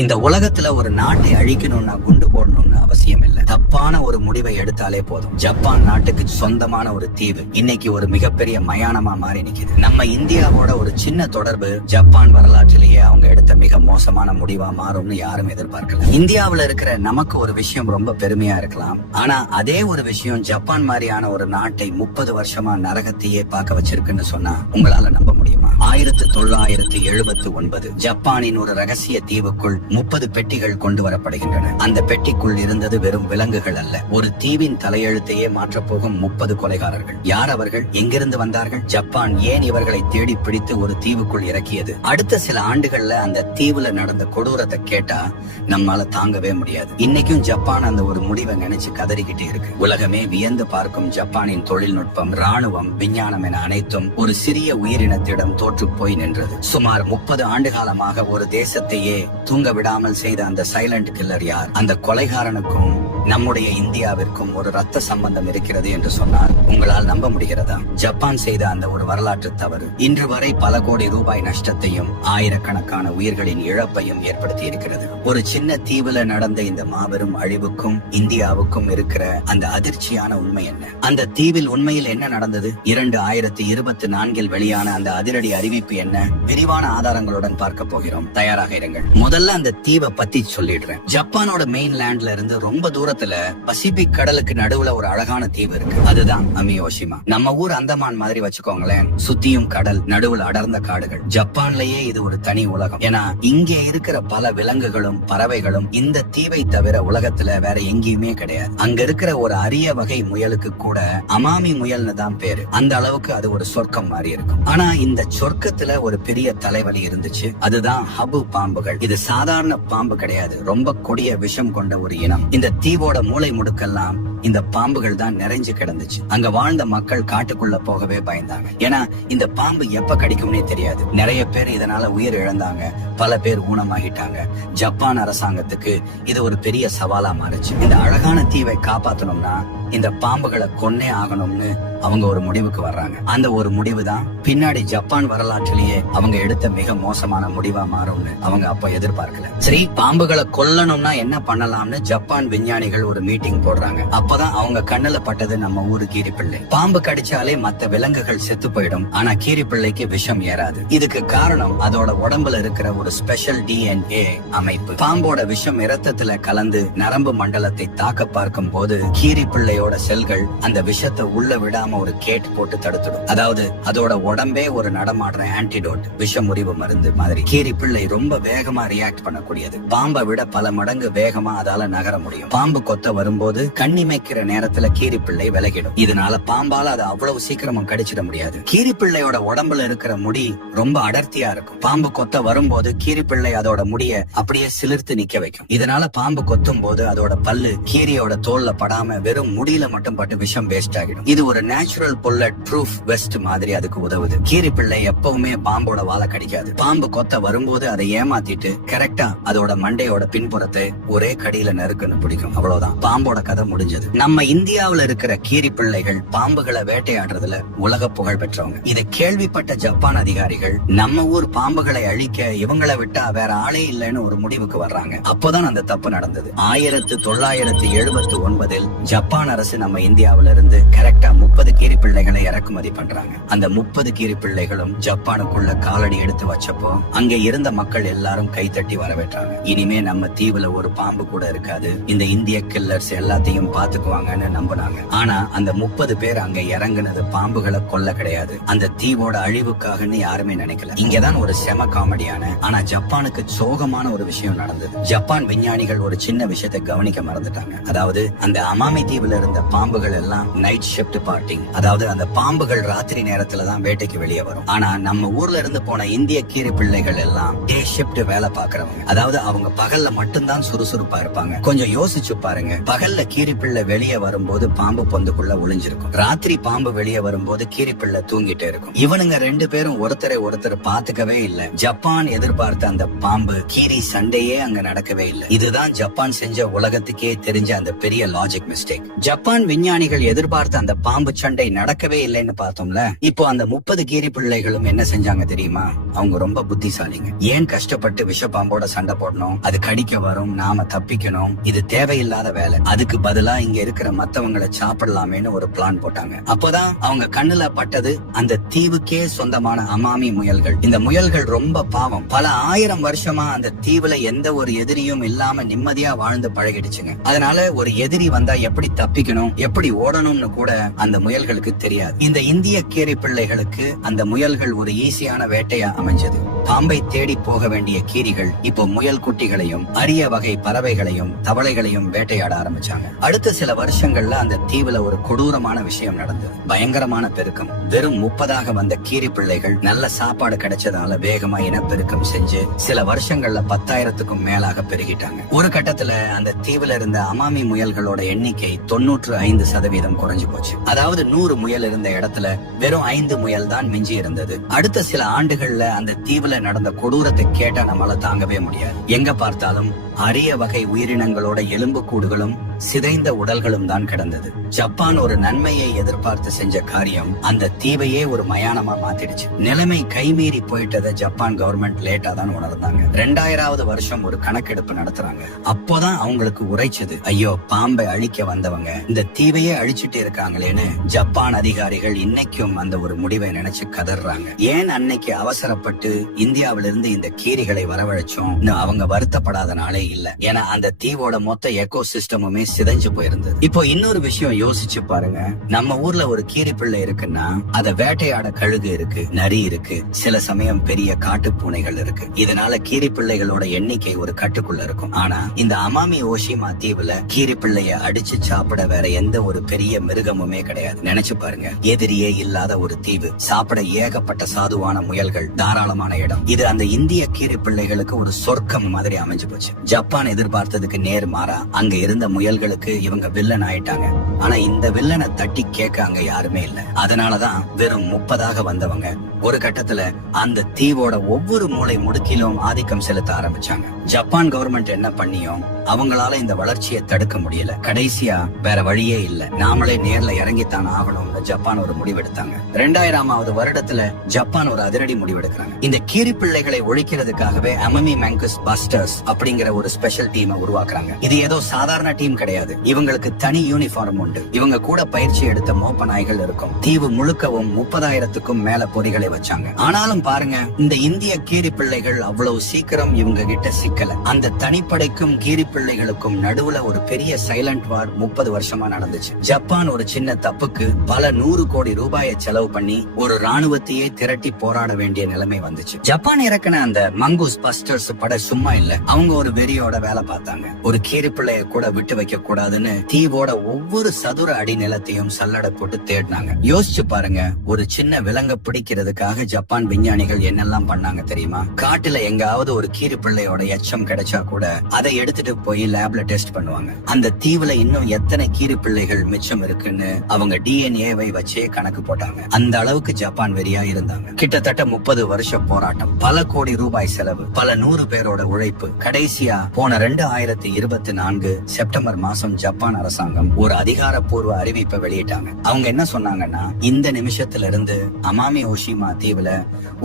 இந்த உலகத்துல ஒரு நாட்டை அழிக்கணும்னா குண்டு போடணும்னு அவசியம் இல்லை. தப்பான ஒரு முடிவை எடுத்தாலே போதும். ஜப்பான் நாட்டுக்கு சொந்தமான ஒரு தீவு இன்னைக்கு ஒரு மிகப்பெரிய மயானமா மாறி நிக்குது. நம்ம இந்தியாவோட ஒரு சின்ன தொடர்பு ஜப்பான் வரலாற்றிலேயே அவங்க எடுத்த மிக மோசமான முடிவா மாறும்னு யாரும் எதிர்பார்க்கல. இந்தியாவுல இருக்கிற நமக்கு ஒரு விஷயம் ரொம்ப பெருமையா இருக்கலாம். ஆனா அதே ஒரு விஷயம் ஜப்பான் மாதிரியான ஒரு நாட்டை 30 வருஷமா நரகத்தையே பார்க்க வச்சிருக்குன்னு சொன்னா உங்களால நம்ப முடியுமா? 1979 ஜப்பானின் ஒரு ரகசிய தீவுக்குள் 30 பெட்டிகள் கொண்டு வரப்படுகின்றன. அந்த பெட்டிக்குள் இருந்தது வெறும் விலங்குகள் அல்ல, ஒரு தீவின் தலையெழுத்தையே மாற்றப்போகும் 30 கொலைகாரர்கள். யார் அவர்கள்? எங்கிருந்து வந்தார்கள்? ஜப்பான் ஏன் இவர்களை தேடி பிடித்து ஒரு தீவுக்குள் இறக்கியது? அடுத்த சில ஆண்டுகள்ல அந்த தீவுல நடந்த கொடூரத்தை கேட்டா நம்மால தாங்கவே முடியாது. இன்னைக்கும் ஜப்பான் அந்த ஒரு முடிவை நினைச்சு கதறிக்கிட்டு இருக்கு. உலகமே வியந்து பார்க்கும் ஜப்பானின் தொழில்நுட்பம், ராணுவம், விஞ்ஞானம் என அனைத்தும் ஒரு சிறிய உயிரினத்திடம் தோற்று போய் நின்றது. சுமார் 30 ஆண்டு காலமாக ஒரு தேசத்தையே தூங்க விடாமல் செய்த அந்த சைலண்ட் கில்லர் யார்? அந்த கொலைகாரனுக்கும் நம்முடைய இந்தியாவிற்கும் ஒரு ரத்த சம்பந்தம் இருக்கிறது என்று சொன்னால் உங்களால் நம்ப முடிகிறதா? ஜப்பான் செய்த அந்த ஒரு வரலாற்று தவறு இன்று வரை பல கோடி ரூபாய் நஷ்டத்தையும் ஆயிரக்கணக்கான உயிர்களின் இழப்பையும் ஏற்படுத்தி இருக்கிறது. ஒரு சின்ன தீவுல நடந்த இந்த மாபெரும் அழிவுக்கும் இந்தியாவுக்கும் இருக்கிற அந்த அதிர்ச்சியான உண்மை என்ன? அந்த தீவில் உண்மையில் என்ன நடந்தது? 2024 வெளியான அந்த அதிரடி அறிவிப்பு என்ன? விரிவான ஆதாரங்களுடன் பார்க்க போகிறோம். தயாராக இருங்கள். முதல்ல அந்த தீவை பத்தி சொல்லிடுறேன். ஜப்பானோட மெயின்லேண்ட்ல இருந்து ரொம்ப தூரத்துல பசிபிக் கடலுக்கு நடுவுல ஒரு அழகான தீவு இருக்கு. அதுதான் அமியோஷிமா. நம்ம ஊர் அந்தமான் மாதிரி வச்சுக்கோங்களேன். சுத்தியும் கடல், நடுவுல அடர்ந்த காடுகள். ஜப்பான்லயே இது ஒரு தனி உலகம். ஏன்னா இங்கே இருக்கிற பல விலங்குகளும் பறவைகளும் இந்த தீவை தவிர உலகத்துல வேற எங்கேயுமே கிடையாது. அங்க இருக்கிற ஒரு அரிய வகை முயலுக்கு கூட அமாமி முயல்னு தான் பேரு. அந்த அளவுக்கு அது ஒரு சொர்க்கம் மாதிரி இருக்கும். ஆனா இந்த சொர்க்கத்துல ஒரு பெரிய தலைவலி இருந்துச்சு. அதுதான் ஹபு பாம்புகள். இது சாதாரண பாம்பு கிடையாது, ரொம்ப கொடிய விஷம் கொண்ட ஒரு இனம். இந்த தீவோட மூளை முடுக்கெல்லாம் இந்த பாம்புகள் தான் நிறைஞ்சு கிடந்துச்சு. அங்க வாழ்ந்த மக்கள் காட்டுக்குள்ள போகவே பயந்தாங்க. ஏன்னா இந்த பாம்பு எப்ப கடிக்கும்னே தெரியாது. நிறைய பேர் இதனால உயிர் இழந்தாங்க, பல பேர் ஊனமாகிட்டாங்க. ஜப்பான் அரசாங்கத்துக்கு இது ஒரு பெரிய சவாலா மாறுச்சு. இந்த அழகான தீவை காப்பாத்தணும்னா இந்த பாம்புகளை கொன்னே ஆகணும்னு அவங்க ஒரு முடிவுக்கு வர்றாங்க. அந்த ஒரு முடிவு தான் பின்னாடி ஜப்பான் வரலாற்றிலேயே அவங்க எடுத்த மிக மோசமான முடிவா மாறும்னு அவங்க அப்ப எதிர்பார்க்கல. சரி, பாம்புகளை கொல்லணும்னா என்ன பண்ணலாம்னு ஜப்பான் விஞ்ஞானிகள் ஒரு மீட்டிங் போடுறாங்க. அப்பதான் அவங்க கண்ணுல பட்டது நம்ம ஊரு கீரிப்பிள்ளை. பாம்பு கடிச்சாலே மத்த விலங்குகள் செத்து போயிடும், ஆனா கீரிப்பிள்ளைக்கு விஷம் ஏறாது. இதுக்கு காரணம் அதோட உடம்புல இருக்கிற ஒரு ஸ்பெஷல் DNA அமைப்பு. பாம்போட விஷம் இரத்தத்துல கலந்து நரம்பு மண்டலத்தை தாக்க பார்க்கும் போது கீரிப்பிள்ளையோட செல்கள் அந்த விஷத்தை உள்ள விடாம ஒரு கேட் போட்டு தடுத்துடும். அதாவது அதோட உடம்பே ஒரு நடமாடுற ஆன்டிடோட், விஷ முறிவு மருந்து மாதிரி. கீரிப்பிள்ளை ரொம்ப வேகமா ரியாக்ட் பண்ணக்கூடியது. பாம்பை விட பல மடங்கு வேகமா அதால நகர முடியும். பாம்பு கொத்த வரும்போது கண்ணிமைக்கிற நேரத்துல கீரிப்பிள்ளை விலகிடும். இதனால பாம்பால அதை அவ்வளவு சீக்கிரமா கடிச்சிட முடியாது. கீரிப்பிள்ளையோட உடம்புல இருக்கிற முடி ரொம்ப அடர்த்தியா இருக்கும். பாம்பு கொத்த வரும்போது கீரிப்பிள்ளை அதோட முடிய அப்படியே சிலிர்த்து நிக்க வைக்கும். இதனால பாம்பு கொத்தும் போது அதோட பல்லு கீரியோட தோல்ல படாம வெறும் முடியில மட்டும் பட்டு விஷம் வேஸ்ட் ஆகிடும். இது ஒரு நேச்சுரல் புல்லட் ப்ரூஃப் வெஸ்ட் மாதிரி அதுக்கு உதவுது. கீரிப்பிள்ளை எப்பவுமே பாம்போட வாழை கடிக்காது. பாம்பு கொத்த வரும்போது அதை ஏமாத்திட்டு கரெக்டா அதோட மண்டையோட பின்புறத்தை ஒரே கடியில நறுக்குன்னு பிடிக்கும். அவ்வளவுதான், பாம்போட கதை முடிஞ்சது. நம்ம இந்தியாவுல இருக்கிற கீரிப்பிள்ளைகள் பாம்புகளை வேட்டையாடுறதுல உலக புகழ் பெற்றவங்க. இதை கேள்விப்பட்ட ஜப்பான் அதிகாரிகள் நம்ம ஊர் பாம்புகளை அழிக்க இவங்களை விட்டா வேற ஆளே இல்லைன்னு ஒரு முடிவுக்கு வர்றாங்க. அப்போதான் அந்த தப்பு நடந்தது. 1979 ஜப்பான் அரசு நம்ம இந்தியாவில இருந்து கரெக்டா 30 கீரிப்பிள்ளைகளை இறக்குமதி பண்றாங்க. அந்த 30 கீரிப்பிள்ளைகளும் ஜப்பானுக்குள்ள காலடி எடுத்து வச்சப்போ அங்க இருந்த மக்கள் எல்லாரும் கைத்தட்டி வரவேற்றாங்க. இனிமே நம்ம தீவுல ஒரு பாம்பு கூட இருக்காது, இந்த இந்திய கில்லர்ஸ் எல்லாத்தையும் பாத்துக்குவாங்கன்னு நம்பினாங்க. ஆனா அந்த 30 பேர் அங்க இறங்குனது பாம்புகளை கொல்ல கிடையாது, அந்த தீவோட அழிவுக்காகன்னு யாருமே நினைக்கல. இங்கதான் ஒரு செம காமெடியான ஆனா ஜப்பானுக்கு சோகமான ஒரு விஷயம் நடந்தது. ஜப்பான் விஞ்ஞானிகள் ஒரு சின்ன விஷயத்தை கவனிக்க மறந்துட்டாங்க. அதாவது அந்த அமாமி தீவுல இருந்த பாம்புகள் எல்லாம் நைட் ஷிப்ட் பார்ட்டிங். அதாவது அந்த பாம்புகள் ராத்திரி நேரத்துல தான் வேட்டைக்கு வெளியே வரும். ஆனா நம்ம ஊர்ல இருந்து போன இந்திய கீரி பிள்ளைகள் எல்லாம் டே ஷிப்ட் வேலை பாக்குறவங்க. அதாவது அவங்க பகல்ல மட்டும்தான் சுறுசுறுப்பா இருப்பாங்க. கொஞ்சம் யோசிச்சு பாருங்க, பகல்ல கீரி பிள்ளை வெளியே வரும்போது பாம்பு பொந்துக்குள்ள ஒளிஞ்சிருக்கும். ராத்திரி பாம்பு வெளியே வரும்போது கீரிப்பிள்ளை தூங்கிட்டே இருக்கும். இவனுங்க 2 பேரும் ஒருத்தரை ஒருத்தர் பாத்துக்கவே இல்ல. ஜப்பான் எதிர்பார்த்த அந்த பாம்பு கீரி சண்டையே அங்க நடக்கவே இல்லை. இதுதான் ஜப்பான் செஞ்ச உலகத்துக்கே தெரிஞ்ச அந்த பெரிய லாஜிக் மிஸ்டேக். ஜப்பான் விஞ்ஞானிகள் எதிர்பார்த்த அந்த பாம்பு சண்டை நடக்கவே இல்லைன்னு பார்த்தோம்ல. இப்போ அந்த 30 கீரி பிள்ளைகளும் என்ன செஞ்சாங்க தெரியுமா? அவங்க ரொம்ப புத்திசாலிங்க. ஏன் கஷ்டப்பட்டு விஷ பாம்போட சண்டை போடணும்? அது கடிக்க வரும், நாம தப்பிக்கணும். இது தேவையில்லாத வேலை. அதுக்கு பதிலா இங்க இருக்கிற மத்தவங்களை சாப்பிடலாமேன்னு ஒரு பிளான் போட்டாங்க. அப்போதான் அவங்க கண்ணுல பட்டது அந்த தீவுக்கே சொந்தமான அமாமி முயல்கள். இந்த முயல்கள் ரொம்ப பாவம். பல 1000 வருஷமா அந்த தீவுல எந்த ஒரு எதிரியும் இல்லாம நிம்மதியா வாழ்ந்து பழகிடுச்சுங்க. அதனால ஒரு எதிரி வந்தா எப்படி தப்பிக்கணும், எப்படி ஓடணும்னு கூட அந்த முயல்களுக்கு தெரியாது. இந்த இந்திய கீரி பிள்ளைகளுக்கு அந்த முயல்கள் ஒரு ஈஸியான வேட்டையா அமைஞ்சது. பாம்பை தேடி போக வேண்டிய கீரிகள் இப்போ முயல் குட்டிகளையும் அரிய வகை பறவைகளையும் தவளைகளையும் வேட்டையாட ஆரம்பிச்சாங்க. அடுத்த சில வருஷங்கள்ல அந்த தீவுல ஒரு கொடூரமான விஷயம் நடந்தது. பயங்கரமான பெருக்கம். வெறும் 30 வந்த கீரி பிள்ளைகள் நல்ல சாப்பாடு கிடைச்சதால வேகமா இனப்பெருக்கம் செஞ்சு சில வருஷங்கள்ல 10,000க்கும் மேலாக பெருகிட்டாங்க. ஒரு கட்டத்துல அந்த தீவுல இருந்த அமாமி முயல்களோட எண்ணிக்கை 95% குறைஞ்சு போச்சு. அதாவது 100 முயல் இருந்த இடத்துல வெறும் 5 முயல் தான் மிஞ்சி இருந்தது. அடுத்த சில ஆண்டுகள்ல அந்த தீவுல நடந்த கொடூரத்தை கேட்டா நம்மளால தாங்கவே முடியாது. எங்க பார்த்தாலும் அரிய வகை உயிரினங்களோட எலும்பு கூடுகளும் சிதைந்த உடல்களும் தான் கிடந்தது. ஜப்பான் ஒரு நன்மையை எதிர்பார்த்து செஞ்ச காரியம் அந்த தீவையே ஒரு மயானமா மாத்திடுச்சு. நிலைமை கைமீறி போயிட்டதை ஜப்பான் கவர்மெண்ட் லேட்டா தான் உணர்ந்தாங்க. 2000வது வருஷம் ஒரு கணக்கெடுப்பு நடத்துறாங்க. அப்போதான் அவங்களுக்கு உரைச்சது, ஐயோ பாம்பை அழிக்க வந்தவங்க இந்த தீவையே அழிச்சிட்டு இருக்காங்களேன்னு ஜப்பான் அதிகாரிகள் இன்னைக்கும் அந்த ஒரு முடிவை நினைச்சு கதறாங்க. ஏன் அன்னைக்கு அவசரப்பட்டு இந்தியாவிலிருந்து இந்த கீரிகளை வரவழைச்சோம் அவங்க வருத்தப்படாதனாலே இல்ல. ஏன்னா அந்த தீவோட மொத்த எக்கோ சிஸ்டமுமே சிதைஞ்சு போயிருந்தது. இப்போ இன்னொரு விஷயம் யோசிச்சு பாருங்க. நம்ம ஊர்ல ஒரு கீரி பிள்ளை இருக்குன்னா அத வேட்டையாட கழுகு இருக்கு, நரி இருக்கு, சில சமயம் பெரிய காட்டு பூனைகள் இருக்கு. இதனால கீரி பிள்ளைகளோட எண்ணிக்கை ஒரு கட்டுக்குள்ள இருக்கும். ஆனா இந்த அமாமி ஓஷிமா தீவுல கீரி பிள்ளைய அடிச்சு சாப்பிட வேற எந்த ஒரு பெரிய மிருகமுமே கிடையாது. நினைச்சு பாருங்க, எதிரியே இல்லாத ஒரு தீவு, சாப்பிட ஏகப்பட்ட சாதுவான முயல்கள், தாராளமான இடம். இது அந்த இந்திய கீரி பிள்ளைகளுக்கு ஒரு சொர்க்கம் மாதிரி அமைஞ்சு போச்சு. ஜப்பான் எதிர்பார்த்ததுக்கு நேர் மாறா அங்க இருந்த முயல்களுக்கு இவங்க வில்லன் ஆயிட்டாங்க. ஆனா இந்த வில்லனை தட்டி கேட்க அங்க யாருமே இல்ல. அதனாலதான் வெறும் 30 வந்தவங்க ஒரு கட்டத்துல அந்த தீவோட ஒவ்வொரு மூளை முடுக்கிலும் ஆதிக்கம் செலுத்த ஆரம்பிச்சாங்க. ஜப்பான் கவர்மெண்ட் என்ன பண்ணியும் அவங்களால இந்த வளர்ச்சியை தடுக்க முடியல. கடைசியா வேற வழியே இல்ல, நாமளே நேர்ல இறங்கித்தான் ஆகணும்னு ஜப்பான் ஒரு முடிவெடுத்தாங்க. 2000வது வருடத்துல ஜப்பான் ஒரு அதிரடி முடிவெடுக்கிறாங்க. இந்த கீரி பிள்ளைகளை ஒழிக்கிறதுக்காகவே அமமி மங்கஸ் பஸ்டர்ஸ் அப்படிங்கிற ஒரு ஸ்பெஷல் டீமை உருவாக்குறாங்க. இது ஏதோ சாதாரண டீம் கிடையாது. இவங்களுக்கு தனி யூனிஃபார்ம் உண்டு. இவங்க கூட பயிற்சி எடுத்த மோப்ப நாய்கள் இருக்கும். தீவு முழுக்கவும் 30,000க்கும் மேல பொறிகளை வச்சாங்க. ஆனாலும் பாருங்க, இந்த இந்திய கீரி பிள்ளைகள் அவ்வளவு சீக்கிரம் இவங்க கிட்ட சிக்கல. அந்த தனிப்படைக்கும் கீரி பிள்ளைகளுக்கும் நடுவுல ஒரு பெரிய சைலண்ட் வார் 30 வருஷமா நடந்துச்சு. ஜப்பான் ஒரு சின்ன தப்புக்கு பல 100 கோடி ரூபாயை செலவு பண்ணி ஒரு ராணுவத்தையே திரட்டி போராட வேண்டிய நிலைமை வந்துச்சு. ஜப்பான் இறக்கின அந்த மங்கூஸ் பஸ்டர்ஸ் பட சும்மா இல்ல. அவங்க ஒரு வெறியோட வேலை பார்த்தாங்க. ஒரு கீரி பிள்ளைய கூட விட்டு வைக்க கூடாதுன்னு தீவோட ஒவ்வொரு சதுர அடி நிலத்தையும் சல்லடை போட்டு தேடினாங்க. யோசிச்சு பாருங்க, ஒரு சின்ன விலங்க பிடிக்கிறதுக்காக ஜப்பான் விஞ்ஞானிகள் என்னெல்லாம் பண்ணாங்க தெரியுமா? காட்டுல எங்காவது ஒரு கீரி பிள்ளையோட எச்சம் கிடைச்சா கூட அதை எடுத்துட்டு போய் லேப்ல டெஸ்ட் பண்ணுவாங்க. அந்த தீவுல இன்னும் எத்தனை கீரி பிள்ளைகள் மிச்சம் இருக்குன்னு அவங்க டிஎன்ஏவை வச்சே கணக்கு போட்டாங்க. அந்த அளவுக்கு ஜப்பான் வெறியா இருந்தாங்க. கிட்டத்தட்ட 30 வருஷ போராட்டம், பல கோடி ரூபாய் செலவு, பல 100 பேரோட உழைப்பு. கடைசியா போன 2024 செப்டம்பர் மாசம் ஜப்பான் அரசாங்கம் ஒரு அதிகாரப்பூர்வ அறிவிப்பை வெளியிட்டாங்க. அவங்க என்ன சொன்னாங்கன்னா, இந்த நிமிஷத்துல இருந்து அமாமி ஓஷிமா தீவுல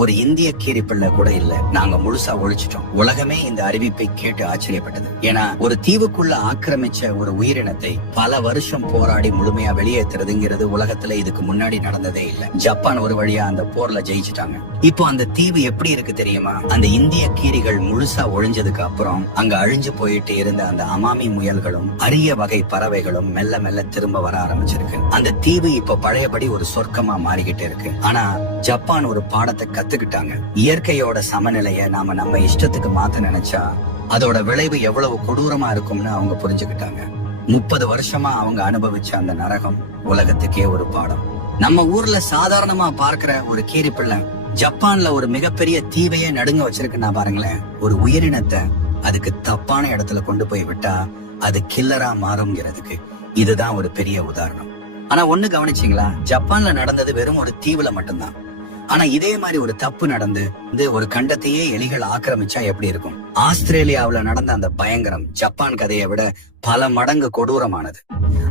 ஒரு இந்திய கீரி பிள்ளை கூட இல்ல, நாங்க முழுசா ஒழிச்சிட்டோம். உலகமே இந்த அறிவிப்பை கேட்டு ஆச்சரியப்பட்டது. ஏன்னா ஒரு தீவுக்குள்ள ஆக்கிரமிச்ச ஒரு உயிரினத்தை பல வருஷம் போராடி முழுமையா வெளியேற்றுறதுங்கிறது உலகத்துல இதுக்கு முன்னாடி நடந்ததே இல்ல. ஜப்பான் ஒரு வழியா அந்த போர்ல ஜெயிச்சிட்டாங்க. இப்போ அந்த தீவு எப்படி இருக்கு தெரியுமா? அந்த இந்திய கீரிகள் முழுசா ஒழிஞ்சதுக்கு அப்புறம் அங்க அழிஞ்சு போயிட்டு இருந்த அந்த அமாமி முயல்களும் அரிய வகை பறவைகளும் மெல்ல மெல்ல திரும்ப வர ஆரம்பிச்சிருக்கு. அந்த தீவு இப்ப பழையபடி ஒரு சொர்க்கமா மாறிக்கிட்டு இருக்கு. ஆனா ஜப்பான் ஒரு பாடத்தை கத்துக்கிட்டாங்க. இயற்கையோட சமநிலைய நாம நம்ம இஷ்டத்துக்கு மாத்த நினைச்சா அதோட விளைவு எவ்வளவு கொடூரமா இருக்கும்னு அவங்க புரிஞ்சுக்கிட்டாங்க. 30 வருஷமா அவங்க அனுபவிச்ச அந்த நரகம் உலகத்துக்கே ஒரு பாடம். நம்ம ஊர்ல சாதாரணமா பார்க்கிற ஒரு கீரி பிள்ளை ஜப்பான்ல ஒரு மிகப்பெரிய தீவையே நடுங்க வச்சிருக்குன்னா பாருங்களேன். ஒரு உயிரினத்தை அதுக்கு தப்பான இடத்துல கொண்டு போய் விட்டா அது கில்லரா மாறுங்கிறதுக்கு இதுதான் ஒரு பெரிய உதாரணம். ஆனா ஒண்ணு கவனிச்சீங்களா, ஜப்பான்ல நடந்தது வெறும் ஒரு தீவுல மட்டும்தான். ஆனா இதே மாதிரி ஒரு தப்பு நடந்து ஒரு கண்டத்தையே எலிகள் ஆக்கிரமிச்சா எப்படி இருக்கும்? ஆஸ்திரேலியாவுல நடந்த அந்த பயங்கரம் ஜப்பான் கதையை விட பல மடங்கு கொடூரமானது.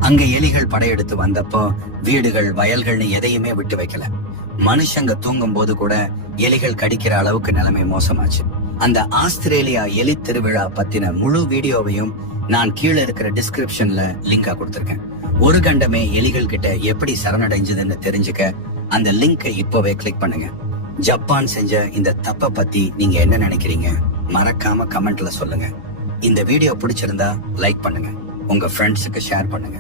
அங்க எலிகள் படையெடுத்து வந்தப்போ வீடுகள் வயல்கள்னு எதையுமே விட்டு வைக்கல. மனுஷங்க தூங்கும் போது கூட எலிகள் கடிக்கிற அளவுக்கு நிலைமை மோசமாச்சு. அந்த ஆஸ்திரேலியா எலி திருவிழா பத்தின முழு வீடியோவையும் நான் கீழே இருக்கிற டிஸ்கிரிப்ஷன்ல லிங்கா கொடுத்திருக்கேன். ஒரு கண்டமே எலிகள் கிட்ட எப்படி சரணடைஞ்சதுன்னு தெரிஞ்சுக்க அந்த லிங்கை இப்பவே கிளிக் பண்ணுங்க. ஜப்பான் செஞ்ச இந்த தப்ப பத்தி நீங்க என்ன நினைக்கிறீங்க? மறக்காம கமெண்ட்ல சொல்லுங்க. இந்த வீடியோ பிடிச்சிருந்தா லைக் பண்ணுங்க, உங்க ஃப்ரெண்ட்ஸுக்கு ஷேர் பண்ணுங்க.